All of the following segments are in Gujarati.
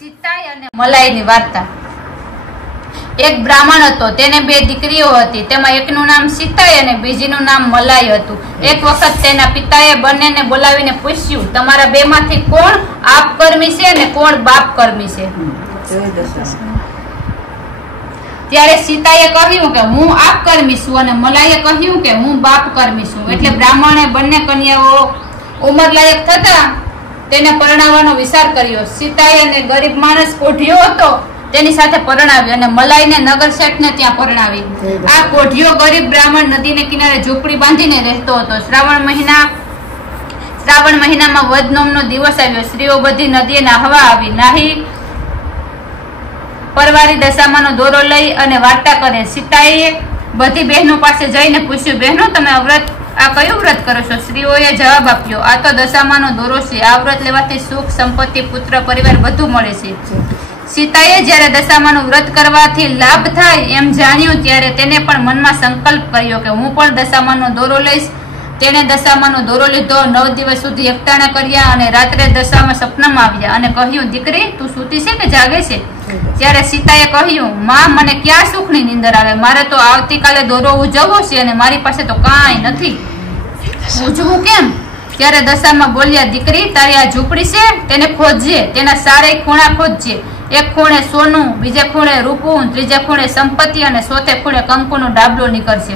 સીતાઈ અને મલાઈની વાર્તા। એક બ્રાહ્મણ હતો, તેને બે દીકરીઓ હતી। તેમાં એકનું નામ સીતાઈ અને બીજીનું નામ મલાઈ હતું। એક વખત તેના પિતાએ બંનેને બોલાવીને પૂછ્યું, તમારા બેમાંથી કોણ આપકર્મી છે અને કોણ બાપકર્મી છે? ત્યારે સીતાએ કહ્યું કે હું આપકર્મી છું અને મલાઈએ કહ્યું કે હું બાપકર્મી છું। એટલે બ્રાહ્મણે બંને કન્યાઓ ઉંમરલાયક થતા તેને પરણાવવાનો વિચાર કર્યો। સીતાએ અને ગરીબ માણસ કોઢિયો હતો તેની સાથે પરણાવી અને મલાઈને નગર શેઠને ત્યાં પરણાવી। આ કોઢિયો ગરીબ બ્રાહ્મણ નદીને કિનારે ઝૂંપડી બાંધીને રહેતો હતો। શ્રાવણ મહિનામાં વદ નોમનો દિવસ આવ્યો। સ્ત્રીઓ બધી નદીએ નાહવા આવી। નાહી પરવારી દશામાનો દોરો લઈ અને વાર્તા કરે। સીતાએ બધી બહેનો પાસે જઈને પૂછ્યું, બહેનો તમે આ કયું વ્રત કરો છો? સ્ત્રીઓએ જવાબ આપ્યો, આ તો દશામાનો દોરો છે। આ વ્રત લેવાથી સુખ, સંપત્તિ, પુત્ર, પરિવાર બધું મળે છે। સીતાએ જ્યારે દશામાનું વ્રત કરવાથી લાભ થાય એમ જાણ્યું ત્યારે તેને પણ મનમાં સંકલ્પ કર્યો કે હું પણ દશામાનો દોરો લઈશ। તેણે દશામાનો દોરો લીધો। 9 દિવસ સુધી એકટાણા કર્યા અને રાત્રે દશામાં સપનામાં આવ્યા અને કહ્યું, દીકરી તું સૂતી છે કે જાગે છે? ત્યારે સીતાએ કહ્યું, માં મને ક્યાં સુખની નીંદર આવે? મારે તો આવતીકાલે દોરો ઉજવવો છે અને મારી પાસે તો કાંઈ નથી, ઉજવું કેમ? ત્યારે દશામાં બોલ્યા, દીકરી તારી આ ઝૂંપડી છે તેને ખોજજે, તેના સારે ખૂણા ખોજજે। એક ખૂણે સોનું, બીજે ખૂણે રૂપું, ત્રીજે ખૂણે સંપત્તિ અને ચોથે ખૂણે કંકુનો ડાબલો નીકળશે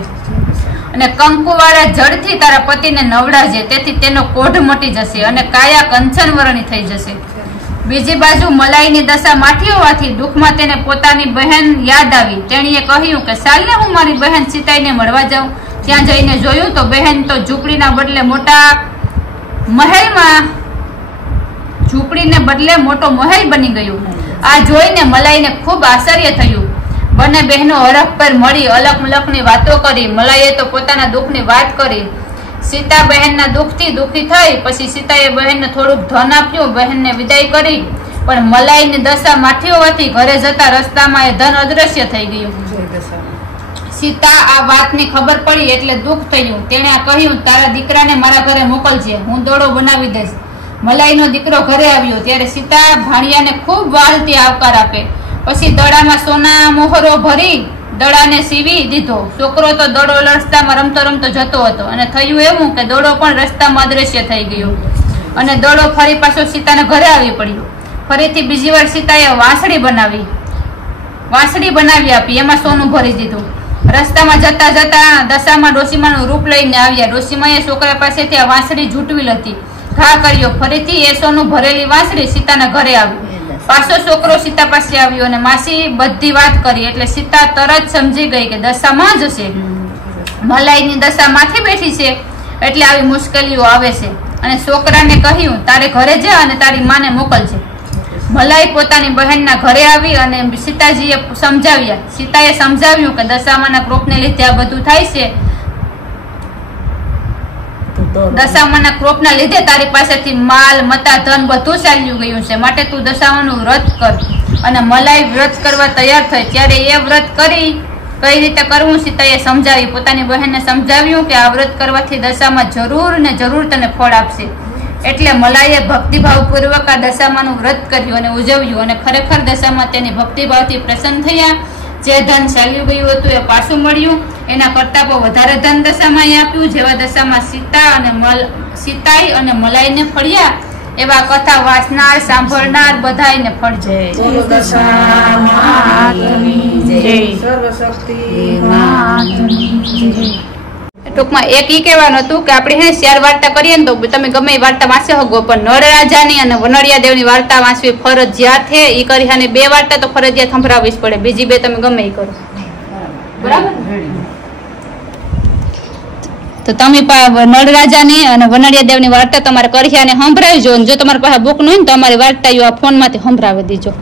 અને કંકુવાળા જળથી તારા પતિને નવડાવજે, તેથી તેનો કોઢ મટી જશે અને કાયા કંચન વર્ણી થઈ જશે। બીજી બાજુ મલાઈની દશા માઠી હોવાથી દુઃખમાં તેને પોતાની બહેન યાદ આવી। તેણીએ કહ્યું કે ચાલને હું મારી બહેન સીતાઈને મળવા જાઉં। ત્યાં જઈને જોયું તો બહેન તો ઝૂંપડીને બદલે મોટો મહેલ બની ગયું। આ જોઈને મલાઈને ખૂબ આશ્ચર્ય થયું। બંને બહેનો હરખભેર મળી અલખ-મલખની વાતો કરી। મલાઈએ તો પોતાના દુઃખની વાત કરી। સીતા બહેનના દુઃખથી દુઃખી થઈ। પછી સીતાએ બહેનને થોડુંક ધન આપ્યું, બહેનને વિદાય કરી। પણ મલાઈની દશા માઠી હોવાથી ઘરે જતા રસ્તામાં એ ધન અદ્રશ્ય થઈ ગયું। સીતા આ વાતની ખબર પડી એટલે દુઃખ થયું। તેણે કહ્યું, તારા દીકરાને મારા ઘરે મોકલજે, હું દોડો બનાવી દઈશ। મલાઈનો દીકરો ઘરે આવ્યો ત્યારે સીતા ભાણિયાને ખૂબ વાલથી આવકાર આપે। પછી દડામાં સોના મોહરો ભરી દડાને સીવી દીધો। છોકરો તો દડો રસ્તામાં રમતો રમતો જતો હતો અને થયું એવું કે દડો પણ રસ્તામાં અદ્રશ્ય થઈ ગયો અને દડો ફરી પાછો સીતાને ઘરે આવી પડ્યો। ફરીથી બીજી વાર સીતાએ વાંસળી બનાવી આપી, એમાં સોનું ભરી દીધું। રસ્તામાં જતા જતા દશામાં ડોશીમાનું રૂપ લઈને આવ્યા। ડોશીમાએ છોકરા પાસેથી આ વાંસળી ઝૂંટવી લીધી, ઘા કર્યો। ફરીથી એ સોનું ભરેલી વાંસળી સીતાના ઘરે આવી। પાછો છોકરો સીતા પાસે આવ્યો અને માસી બધી વાત કરી એટલે સીતા તરત સમજી ગઈ કે દશામાં જ હશે। મલાઈની દશા માથી બેઠી છે એટલે આવી મુશ્કેલીઓ આવે છે અને છોકરાને કહ્યું, તારે ઘરે જા અને તારી માને મોકલજે। મલાઈ પોતાની બહેનના ઘરે આવી અને સીતાજીએ સમજાવ્યા। સીતાએ સમજાવ્યું કે દશામાના ક્રોપને લીધે આ બધું થાય છે। દશામાના ક્રોપના લીધે તારી પાસેથી માલ, મતા, ધન બધું ચાલ્યું ગયું છે, માટે તું દશામાનું વ્રત કર। અને મલાઈ વ્રત કરવા તૈયાર થઈ ત્યારે એ વ્રત કઈ રીતે કરવું સીતાએ સમજાવી। પોતાની બહેનને સમજાવ્યું કે આ વ્રત કરવાથી દશામાં જરૂર ને જરૂર તને ફળ આપશે। એટલે મલાઈએ ભક્તિભાવપૂર્વક આ દશામાનું વ્રત કર્યું અને ઉજવ્યું અને ખરેખર દશામાં તેની ભક્તિભાવથી પ્રસન્ન થયા। જે ધન ચાલ્યું ગયું હતું એ પાછું મળ્યું, એના કરતા પણ વધારે ધન દશામાં આપ્યું। જેવા દશામાં સીતાઈ અને મલાઈને ફળ્યા એવા કથા વાંચનાર, સાંભળનાર બધાને ફળજે। ટૂંકમાં એક ઈ કહેવાનું હતું કે આપણે 4 વાર્તા કરીએ ને તો તમે ગમે એ વાર્તા વાંચી શકો, પણ નળ રાજાની અને વનડિયા દેવની વાર્તા વાંચવી ફરજિયાત છે। ઈ કરી અને 2 વાર્તા તો ફરજિયાત સંભળાવવી જ પડે, બીજી 2 તમે ગમે એ કરો, બરાબર? તો તમે નળ રાજાની અને વનડિયા દેવની વાર્તા તમારે કરી અને સંભળાવી જો। જો તમારી પાસે બુક ન હોય ને તો અમારી વાર્તા આ ફોનમાંથી સંભળાવી દીજો।